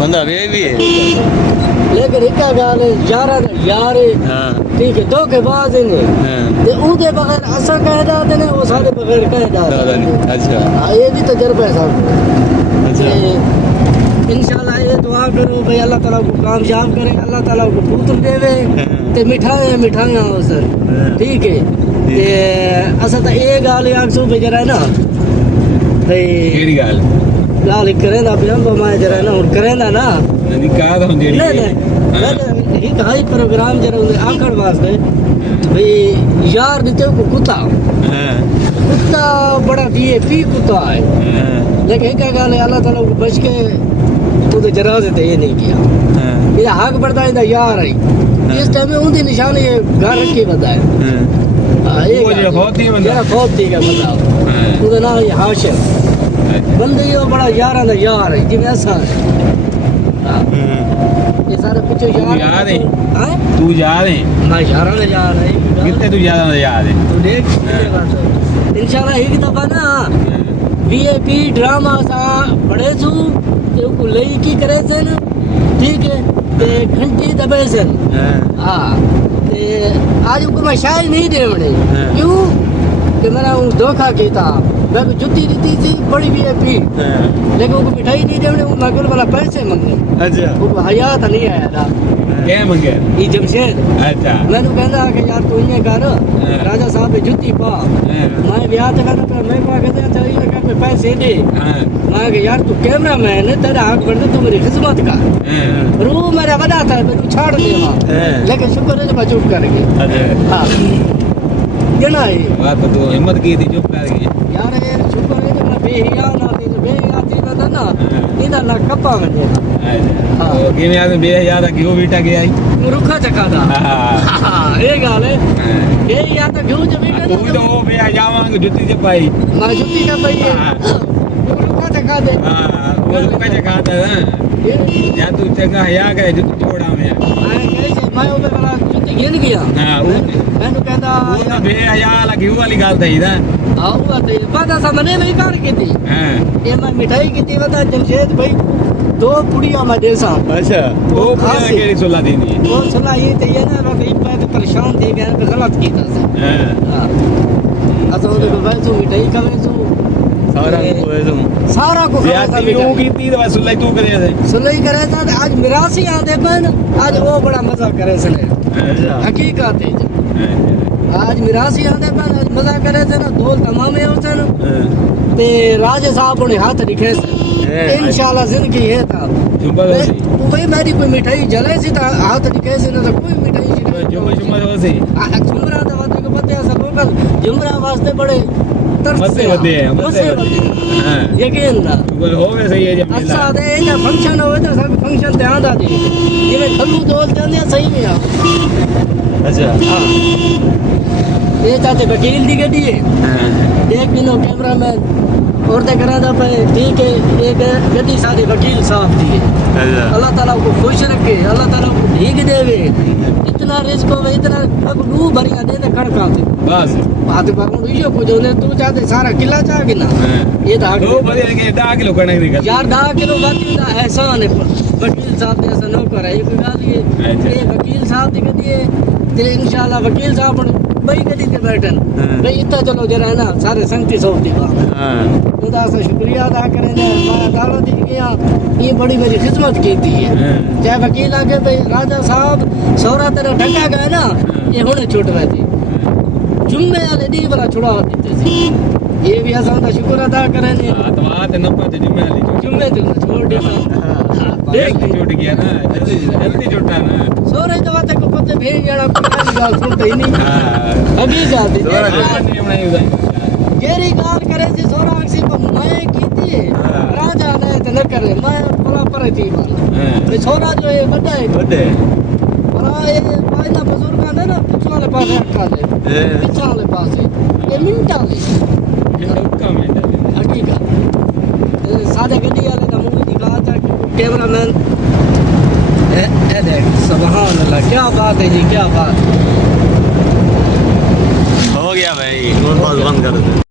बंदा वे भी है लेकिन एक गाल है यार हाँ ठीक है धोखेबाज ने हाँ ते उदे बगैर असा कह जाते ने वो सारे बगैर कह जाते अच्छा हां ये भी तजुर्बा है साहब अच्छा इंशाल्लाह ये दुआ करो भाई अल्लाह ताला को कामयाब करे अल्लाह ताला को पुत्र देवे ते मिठाइयां हो सर ठीक है ते असा तो ये गाल आखसो भाई जरा ना भाई केड़ी गाल करेंदा पिया मैं जरा ना हुन करेंदा ना नहीं कहा था जेड़ी नहीं एक हाई प्रोग्राम जरा आखण वास्ते भाई यार दिते को कुत्ता कुत्ता बड़ा दिए पी कुत्ता है लेकिन एक गाल अल्लाह ताला को बच के तो जनाजे ते ये नहीं किया ये हक बढ़ता है यार है इस टाइम में उनकी निशानी ये घर रखी बता है हां ये बहुत ठीक है बताओ उनका नाम है हाशिम बंदे ये बड़ा यार है यार है जिਵੇਂ ऐसा ये सारे पीछे यार है तू यार है मैं यार है कितने तू ज्यादा यार है तू देख इंशाल्लाह एक दफा ना वीआईपी ड्रामा सा बड़े सु ते को लई की करे सन ठीक है ते घंटी दबे सन हां ते आज को मैं शायद नहीं देवणे क्यों कि मैंने उन धोखा किया मैं जुत्ती रीति थी बड़ी वीआईपी लेकिन उनको मिठाई नहीं देवणे वो मगर वाला पैसे मांगे अच्छा वो हयात नहीं आया था क्या मांगे ये जमशेद अच्छा मैंने कहंदा कि यार तू ये कर राजा साहब ने जुत्ती पा मैं ब्याह ते कहंदा पे मैं पा कहते चाहिए कि पैसे दे मैं कि यार तू कैमरामैन तेरा हक बनता तू मेरी खिदमत कर रू मेरा बड़ा था तू छाड़ दे लेकिन शुक्र है मैं चुप कर गई अच्छा हां ये ना है बात तो हिम्मत की थी चुप कर गई यार ये शुक्र है कि बेहिया थी ना इधर ना कपा वने हां के में आदमी बेहिया था क्यों बेटा गया ही रुखा चका था हां ये गाल है बेहिया तो क्यों जब बेटा तू तो बेहिया जावांगे जुत्ती से पाई मैं जुत्ती का पाई रुखा चका दे हां वो रुखा चका था या तू चका हया करे जुत्ती छोड़ा में मैं ऊपर वाला जुत्ती गिन गया हां मैंने कहता वो बेहिया लगी वाली गाल थी ना हां वो तो पता सामने में कार की थी हां ये मैं मिठाई की थी बता जमशेद भाई दो पुड़िया मैं दे सा अच्छा वो पुड़िया केड़ी सुला दी नहीं वो सुला ये थे ये ना भाई मैं परेशान थी गए तो गलत कीता से हां असो तो भाई तू मिठाई का वैसो सारा को ज्यादा क्यों कीती तो सुलाई तू करे थे सुलाई करे था आज मिरासी आते बन आज वो बड़ा मजा करे सने अच्छा हकीकत है आज मिरासी आते बन आज मजा करे थे ना ढोल तमामे होते ना ते राजे साहब ने हाथ दिखे इंशाल्लाह जिंदगी है था भाई मेरी कोई मिठाई जले सी था हाथ दिखे से ना कोई मिठाई जुम्मा होसी जुमरा तो बात को पता है सब लोग जुमरा वास्ते बड़े मसे होते हैं हां यकीन ना बोल होवे सही है जब अच्छा दे ना फंक्शन होवे तो सब फंक्शन ध्यान दा दे ये में थल्लू दोल जाने सही में आ अच्छा हां ये चाहते वकील दी गड्डी है एक दिनों कैमरामैन और ते करा दा पे ठीक है एक गड्डी सारी वकील साहब दी है अल्लाह ताला को खुश रखे अल्लाह ताला को भीग देवे इतना रिस्क हो इतना अब नू भरिया दे दे खड़का दे बस बात करूं ये कुछ होने तू चाहते सारा किला चाह के ना ये दाग दो भरिया के 10 किलो करने की यार 10 किलो बाती दा एहसान है वकील साहब ने ऐसा न करे ये कोई गाल ये वकील साहब दी गड्डी है ते इंशाल्लाह वकील साहब भाई गड्डी ते बैठन भाई इतना चलो जरा है ना सारे संगति सोच दी खुदा से शुक्रिया अदा करें मैं अदालत गया ये बड़ी मेरी खिदमत की थी चाहे वकील आगे भाई राजा साहब सौरा तेरा ढका गए ना ये होने छूट गए थी जुम्मे वाले दी वाला छुड़ा देते थे ये भी आसान का शुक्र अदा करें आत्मा ते नपा ते जुम्मे तो छोड़ दे देख छूट गया ना जल्दी छूटा ना सोरे तो बात को पते भेज जाना कोई गाल सुनता ही नहीं अभी जाती जेरी गाल करे से सोरा अक्सी पर मैं कीती है राजा ने तो न करे मैं बड़ा पर थी मैं सोरा जो है बड़ा है बड़ा ये पायदा बुजुर्ग ने ना पिछले वाले पास रखा है पिछले वाले पास ये मिनटा ले हकीकत सादे गड्डी वाले का मुंह दिखा था कैमरामैन ए देख सुभान अल्लाह क्या बात है जी क्या बात हो गया भाई बंद कर दे।